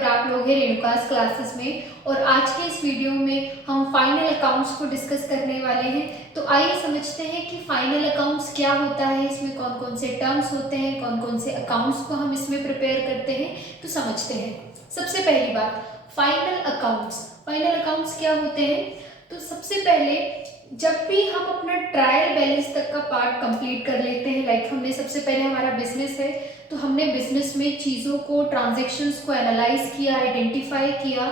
और आप लोग हैं रेणुकास क्लासेस में। और आज के इस वीडियो में हम फाइनल अकाउंट्स को डिस्कस करने वाले हैं। तो आइए समझते हैं कि फाइनल अकाउंट्स क्या होता है, इसमें कौन कौन से टर्म्स होते हैं, कौन कौन से अकाउंट्स को हम इसमें प्रिपेयर करते हैं। तो समझते हैं। सबसे पहली बात, फाइनल अकाउंट्स। फाइनल अकाउंट्स क्या होते हैं? तो सबसे पहले जब भी हम अपना ट्रायल बैलेंस तक का पार्ट कंप्लीट कर लेते हैं, लाइक हमने सबसे पहले हमारा बिजनेस है तो हमने बिजनेस में चीज़ों को, ट्रांजैक्शंस को एनालाइज किया, आइडेंटिफाई किया,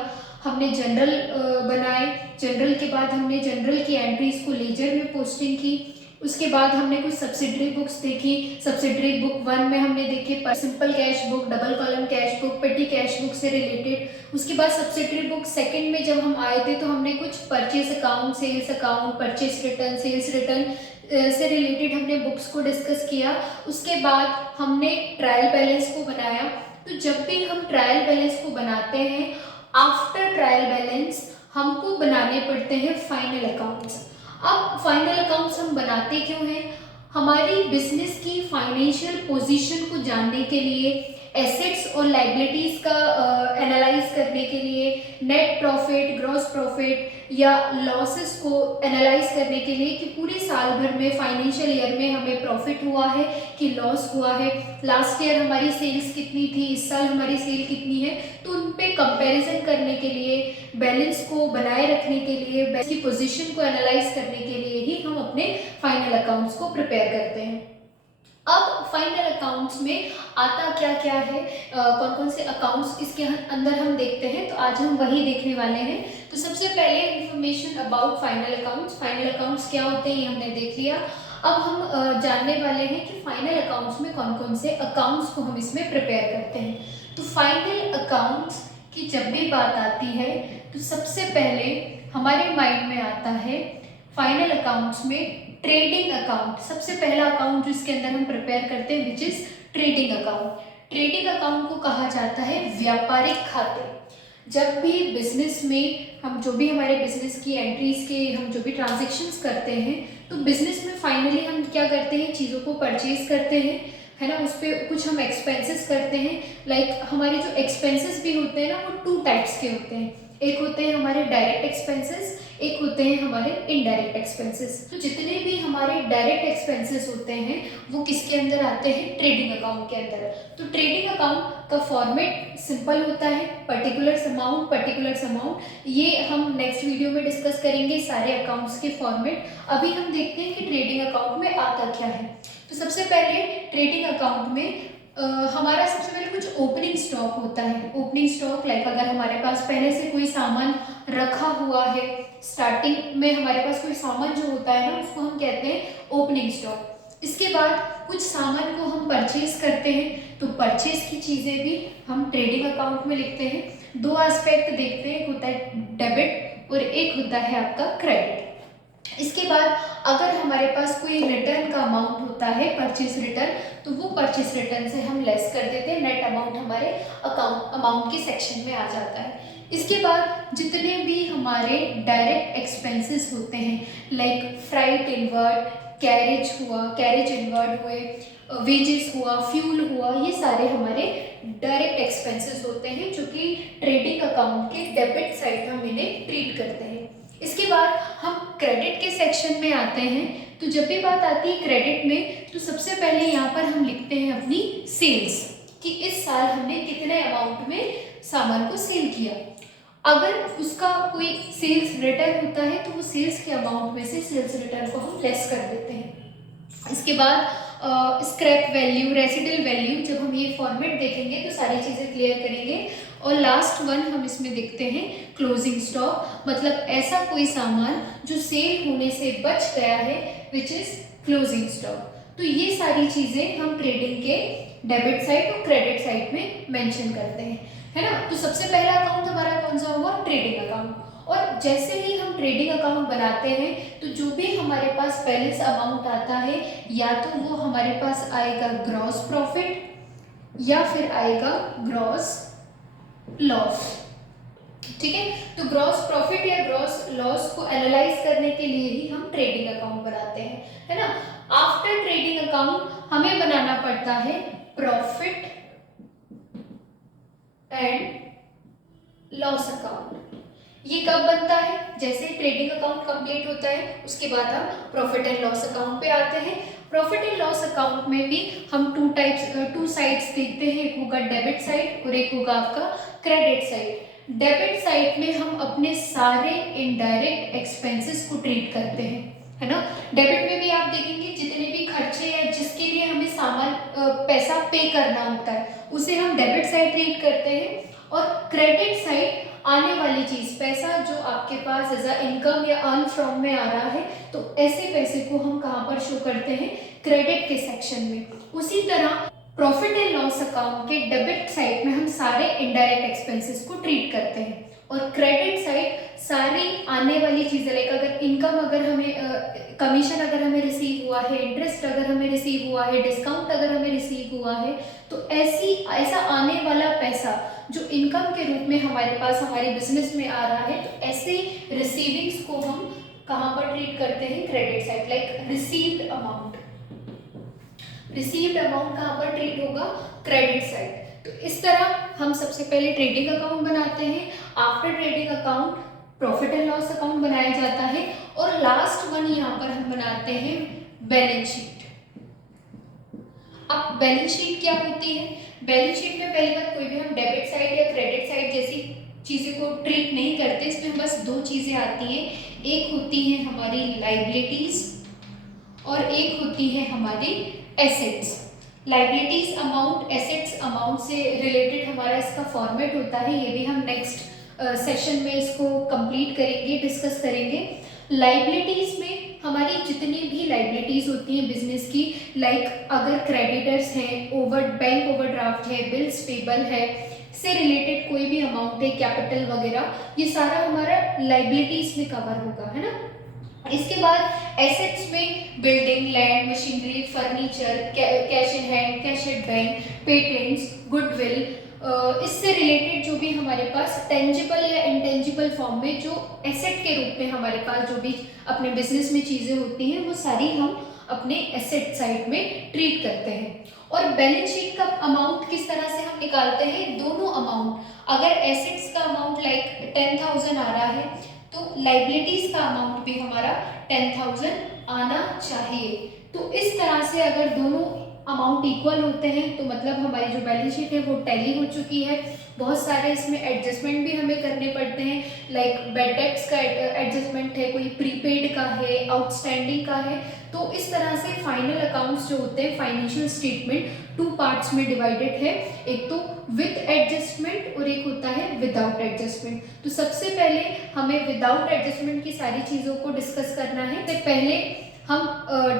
हमने जनरल बनाए। जनरल के बाद हमने जनरल की एंट्रीज को लेजर में पोस्टिंग की। उसके बाद हमने कुछ सब्सिडरी बुक्स देखी। सब्सिडरी बुक 1 में हमने देखे simple cash book, double column cash book, पेटी कैश बुक से रिलेटेड। उसके बाद सब्सिडरी बुक सेकंड में जब हम आए थे तो हमने कुछ purchase account, sales account, purchase return, sales return से रिलेटेड हमने बुक्स को डिस्कस किया। उसके बाद हमने ट्रायल बैलेंस को बनाया। तो जब भी हम ट्रायल बैलेंस को बनाते हैं, आफ्टर ट्रायल बैलेंस हमको बनाने पड़ते हैं फाइनल अकाउंट्स। अब फाइनल अकाउंट्स हम बनाते क्यों हैं? हमारी बिजनेस की फाइनेंशियल पोजीशन को जानने के लिए, एसेट्स और लाइबिलिटीज का एनालाइज करने के लिए, नेट प्रॉफिट, ग्रॉस प्रॉफिट या लॉसेस को एनालाइज करने के लिए कि पूरे साल भर में, फाइनेंशियल ईयर में हमें प्रॉफिट हुआ है कि लॉस हुआ है, लास्ट ईयर हमारी सेल्स कितनी थी, इस साल हमारी सेल कितनी है। तो उन पे कंपैरिजन करने के लिए, बैलेंस को बनाए रखने के लिए, बैलेंस की पोजीशन को एनालाइज करने के लिए ही हम अपने फाइनल अकाउंट्स को प्रिपेयर करते हैं। अब फाइनल अकाउंट्स में आता क्या क्या है, कौन कौन से अकाउंट्स इसके अंदर हम देखते हैं, तो आज हम वही देखने वाले हैं। तो सबसे पहले information about final accounts. Final accounts क्या होते हैं ये हमने देख लिया। अब हम जानने वाले हैं कि फाइनल अकाउंट्स में कौन कौन से अकाउंट्स को हम इसमें प्रिपेयर करते हैं। तो फाइनल अकाउंट्स की जब भी बात आती है तो सबसे पहले हमारे माइंड में आता है फाइनल अकाउंट्स में ट्रेडिंग अकाउंट। सबसे पहला अकाउंट जो इसके अंदर हम प्रिपेयर करते हैं which is trading account. Trading account को कहा जाता है व्यापारिक खाते। जब भी बिजनेस में हम जो भी हमारे बिजनेस की एंट्रीज के हम जो भी ट्रांजेक्शन्स करते हैं, तो बिजनेस में फाइनली हम क्या करते हैं, चीज़ों को परचेज करते हैं, है ना, उस पर कुछ हम एक्सपेंसेस करते हैं। लाइक हमारे जो एक्सपेंसेस भी होते हैं ना, वो 2 टाइप्स के होते हैं। एक होते हैं हमारे डायरेक्ट एक्सपेंसेस, एक होते हैं हमारे इनडायरेक्ट एक्सपेंसेस। तो जितने भी हमारे डायरेक्ट एक्सपेंसेस होते हैं वो किसके अंदर आते हैं? ट्रेडिंग अकाउंट के अंदर। तो ट्रेडिंग अकाउंट का फॉर्मेट सिंपल होता है, पर्टिकुलर्स अमाउंट, पर्टिकुलर्स अमाउंट। ये हम नेक्स्ट वीडियो में डिस्कस करेंगे सारे अकाउंट्स के फॉर्मेट। अभी हम देखते हैं कि ट्रेडिंग अकाउंट में आता क्या है। तो सबसे पहले ट्रेडिंग अकाउंट में हमारा सबसे पहले कुछ ओपनिंग स्टॉक होता है। ओपनिंग स्टॉक लाइक अगर हमारे पास पहले से कोई सामान रखा हुआ है, स्टार्टिंग में हमारे पास कोई सामान जो होता है ना, उसको हम कहते हैं ओपनिंग स्टॉक। इसके बाद कुछ सामान को हम परचेज करते हैं, तो परचेज की चीज़ें भी हम ट्रेडिंग अकाउंट में लिखते हैं। 2 एस्पेक्ट देखते हैं, एक होता है डेबिट और एक होता है आपका क्रेडिट। इसके बाद अगर हमारे पास कोई रिटर्न का अमाउंट होता है, परचेज रिटर्न, तो वो परचेज रिटर्न से हम लेस कर देते हैं, नेट अमाउंट हमारे अमाउंट के सेक्शन में आ जाता है। इसके बाद जितने भी हमारे डायरेक्ट एक्सपेंसेस होते हैं, लाइक फ्राइट इनवर्ड, कैरेज हुआ, कैरेज इनवर्ड हुए, वेजेस हुआ, फ्यूल हुआ, ये सारे हमारे डायरेक्ट एक्सपेंसेस होते हैं जो कि ट्रेडिंग अकाउंट के डेबिट साइड हम इन्हें ट्रीट करते हैं। इसके बाद हम क्रेडिट के सेक्शन में आते हैं। तो जब भी बात आती है क्रेडिट में, तो सबसे पहले यहाँ पर हम लिखते हैं अपनी सेल्स, कि इस साल हमने कितने अमाउंट में सामान को सेल किया। अगर उसका कोई सेल्स रिटर्न होता है तो वो सेल्स के अमाउंट में से सेल्स रिटर्न को हम लेस कर देते हैं। इसके बाद स्क्रैप वैल्यू, रेसिडुअल वैल्यू, जब हम ये फॉर्मेट देखेंगे तो सारी चीज़ें क्लियर करेंगे। और लास्ट वन हम इसमें देखते हैं क्लोजिंग स्टॉक, मतलब ऐसा कोई सामान जो सेल होने से बच गया है, विच इज क्लोजिंग स्टॉक। तो ये सारी चीज़ें हम ट्रेडिंग के डेबिट साइड और क्रेडिट साइड में मेंशन करते हैं, है ना। तो सबसे पहला अकाउंट हमारा कौन सा हुआ? Trading account. और जैसे ही हम ट्रेडिंग अकाउंट बनाते हैं तो जो भी हमारे पास बैलेंस अमाउंट आता है, या तो वो हमारे पास आएगा ग्रॉस प्रॉफिट या फिर आएगा ग्रॉस लॉस। ठीक है, तो ग्रॉस प्रॉफिट या ग्रॉस लॉस को एनालाइज करने के लिए ही हम ट्रेडिंग अकाउंट बनाते हैं, है ना। आफ्टर ट्रेडिंग अकाउंट हमें बनाना पड़ता है प्रॉफिट एंड लॉस अकाउंट। ये कब बनता है? जैसे ट्रेडिंग अकाउंट कंप्लीट होता है उसके बाद हम प्रॉफिट एंड लॉस अकाउंट पे आते हैं। प्रॉफिट एंड लॉस अकाउंट में भी हम टू साइड्स देखते हैं, एक होगा डेबिट साइड और एक होगा आपका क्रेडिट साइड। डेबिट साइड में हम अपने सारे इनडायरेक्ट एक्सपेंसेस को ट्रीट करते हैं, है ना। डेबिट में भी आप देखेंगे जितने भी खर्चे या जिसके लिए हमें सामान पैसा पे करना होता है उसे हम डेबिट साइड ट्रीट करते हैं। और क्रेडिट साइड आने वाली चीज, पैसा जो आपके पास एज अ इनकम या अर्न फ्रॉम में आ रहा है, तो ऐसे पैसे को हम कहाँ पर शो करते हैं? क्रेडिट के सेक्शन में। उसी तरह प्रॉफिट एंड लॉस अकाउंट के डेबिट साइड में हम सारे इनडायरेक्ट एक्सपेंसेस को ट्रीट करते हैं और क्रेडिट साइड सारी आने वाली चीजें, लाइक अगर इनकम, अगर हमें कमीशन अगर हमें रिसीव हुआ है, इंटरेस्ट अगर हमें रिसीव हुआ है, डिस्काउंट अगर हमें रिसीव हुआ है, तो ऐसा आने वाला पैसा जो इनकम के रूप में हमारे पास हमारे बिजनेस में आ रहा है, तो ऐसे रिसीविंग्स को हम कहाँ पर ट्रीट करते हैं? Credit side. Like received amount कहाँ पर ट्रीट होगा? Credit side. तो इस तरह हम सबसे पहले ट्रेडिंग अकाउंट बनाते हैं, after trading account profit and loss account बनाया जाता है और लास्ट वन यहाँ पर हम बनाते हैं बैलेंस शीट। अब बैलेंस शीट क्या होती है? बैलेंस शीट में पहली बात, कोई भी हम डेबिट साइड या क्रेडिट साइड जैसी चीज़ें को ट्रीट नहीं करते। इसमें बस दो चीज़ें आती हैं, एक होती है हमारी लाइबिलिटीज और एक होती है हमारी assets. Liabilities amount, assets amount से रिलेटेड हमारा इसका फॉर्मेट होता है, ये भी हम नेक्स्ट सेशन में इसको कंप्लीट करेंगे, डिस्कस करेंगे। लाइबिलिटीज में हमारी जितनी भी लाइबिलिटीज होती हैं बिजनेस की, लाइक अगर क्रेडिटर्स हैं, बैंक ओवरड्राफ्ट है, बिल्स पेबल है, से रिलेटेड कोई भी अमाउंट है, कैपिटल वगैरह, ये सारा हमारा लाइबिलिटीज में कवर होगा, है ना। इसके बाद एसेट्स में building, land, machinery, furniture, cash in hand, cash at bank, patents, goodwill, इससे रिलेटेड जो भी हमारे पास टेंजिबल या इंटेंजिबल फॉर्म में जो एसेट के रूप में हमारे पास जो भी अपने बिजनेस में चीज़ें होती हैं, वो सारी हम अपने एसेट साइड में ट्रीट करते हैं। और बैलेंस शीट का अमाउंट किस तरह से हम निकालते हैं? दोनों अमाउंट, अगर एसेट्स का अमाउंट लाइक 10,000 आ रहा है तो लाइबिलिटीज का अमाउंट भी हमारा 10,000 आना चाहिए। तो इस तरह से अगर दोनों अमाउंट इक्वल होते हैं तो मतलब हमारी जो बैलेंस शीट है वो टैली हो चुकी है। बहुत सारे इसमें एडजस्टमेंट भी हमें करने पड़ते हैं, लाइक बेड डेट्स का एडजस्टमेंट है, कोई प्रीपेड का है, आउटस्टैंडिंग का है। तो इस तरह से फाइनल अकाउंट्स जो होते हैं, फाइनेंशियल स्टेटमेंट 2 पार्ट्स में डिवाइडेड है, एक तो विद एडजस्टमेंट और एक होता है विदाउट एडजस्टमेंट। तो सबसे पहले हमें विदाउट एडजस्टमेंट की सारी चीज़ों को डिस्कस करना है। तो पहले हम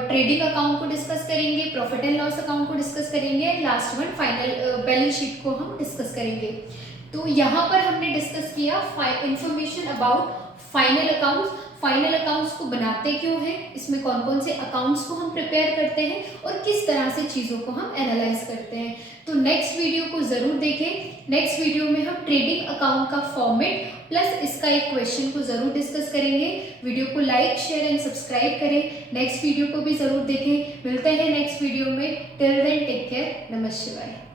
ट्रेडिंग अकाउंट को डिस्कस करेंगे, प्रॉफिट एंड लॉस अकाउंट को डिस्कस करेंगे, last one final balance sheet को हम डिस्कस करेंगे। तो यहाँ पर हमने डिस्कस किया information about final accounts. Final accounts को बनाते क्यों हैं, इसमें कौन कौन से अकाउंट्स को हम प्रिपेयर करते हैं और किस तरह से चीज़ों को हम एनालाइज करते हैं। तो नेक्स्ट वीडियो को ज़रूर देखें। नेक्स्ट वीडियो में हम ट्रेडिंग अकाउंट का फॉर्मेट प्लस इसका एक क्वेश्चन को ज़रूर डिस्कस करेंगे। वीडियो को लाइक, शेयर एंड सब्सक्राइब करें। नेक्स्ट वीडियो को भी ज़रूर देखें। मिलते हैं नेक्स्ट वीडियो में। Till then take care. नमः शिवाय।